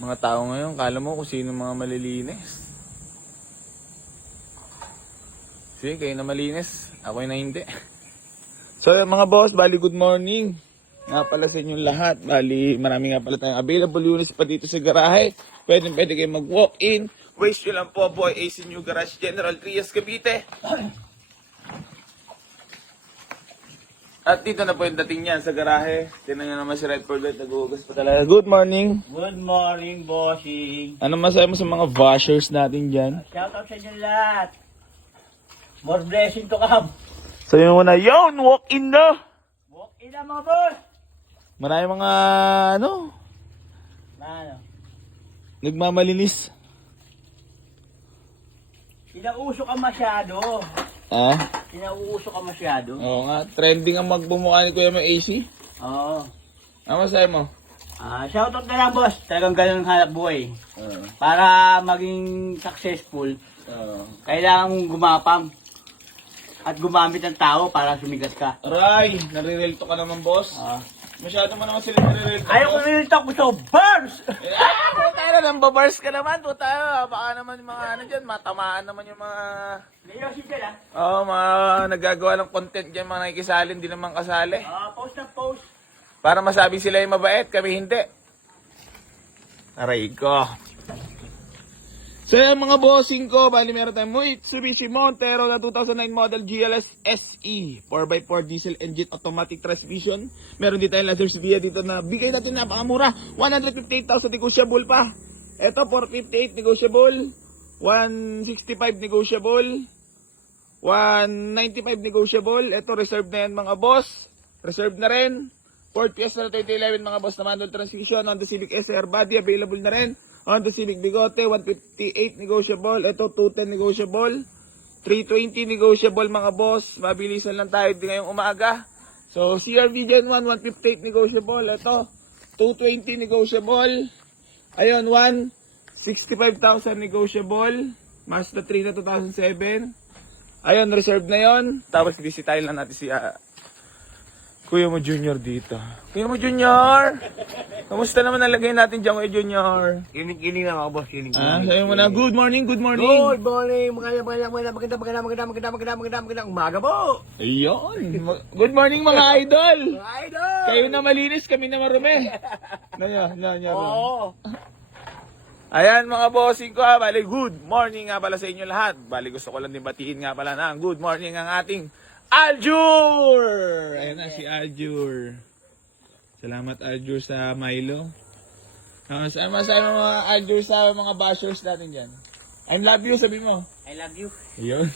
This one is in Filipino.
Mga tao ngayon, kala mo kung sino mga malilinis. Sige, kayo na malinis. Ako na hindi. So mga boss, bali good morning. Nga pala sa inyong lahat. Bali marami nga pala tayong available units pa dito sa garahe. Pwede kayo mag-walk-in. Waste nyo lang po, Boy AC New Garage, General Trias, Cavite. At dito na po yung dating niyan sa garahe. Tingnan nyo naman si Red Corvette, nag-uugas pa talaga. Good morning. Good morning, bossing. Ano masabi mo sa mga washers natin dyan? Shout out sa inyo lahat. More blessing to come. So yung una, yun, walk-in na. Walk in na mga boss. Marami mga, Ano? nagmamalinis. Inauso ka masyado. Ah? Inauso ka masyado. Oo nga, trending ang magbumukha ni Kuya may AC. Oo. Ano masabi mo? Shout out na lang, boss. Talagang ganun ang hanap buhay. Oo. Para maging successful, kailangan mong gumapang at gumamit ng tao para sumigas ka. Aray, nare-relto ka naman, boss. Masyado mo naman sila nare-relto. Ayaw ko nil talk mo sa bars! Puta na, nambabars ka naman. Puta, baka naman yung mga ano dyan, matamaan naman yung mga... Niyosin ka lang. Oo, mga nagagawa ng content dyan, mga nakikisalin, hindi naman kasali. Post na post. Para masabi sila yung mabait, kami hindi. Aray ko. So yung mga bossing ko, bali meron tayong Mitsubishi Montero na 2009 model GLS SE 4x4 diesel engine automatic transmission. Meron din tayong laser Sevilla dito na bigay natin napakamura, 158,000 negotiable pa. Ito 458 negotiable, 165 negotiable, 195 negotiable. Ito reserve na yan mga boss. Reserve na rin. Ford Fiesta 2011 mga boss na manual transmission. Honda Civic SR body available na rin. Honda Civic Bigote 158 negotiable. Ito 210 negotiable. 320 negotiable mga boss. Mabilisan lang tayo din ngayong umaga. So CRV Gen 1 158 negotiable. Ito 220 negotiable. Ayun 165,000 negotiable. Mazda 3 na 2007. Ayun reserve na yon. Tapos bisitahin lang natin si Kuya mo Junior dito. Kuya mo Junior! Kamusta naman nalagay natin dyan, Kuya Junior? Kinig-kinig na mga boss, kinig-kinig. Sabi mo na, good morning, good morning. Good morning, magandang umaga po. Ayun. Good morning mga idol. Idol! Kayo na malinis, kami na marumi. Oo. Ayan mga bossing ko, bali good morning nga pala sa inyo lahat. Bali gusto ko lang din batiin nga pala na good morning ang ating Aljur! Ayan na si Aljur. Salamat Aljur sa Milo. Sama mga Aljur sa mga bashers natin dyan. I love you, sabi mo. I love you. Ayun.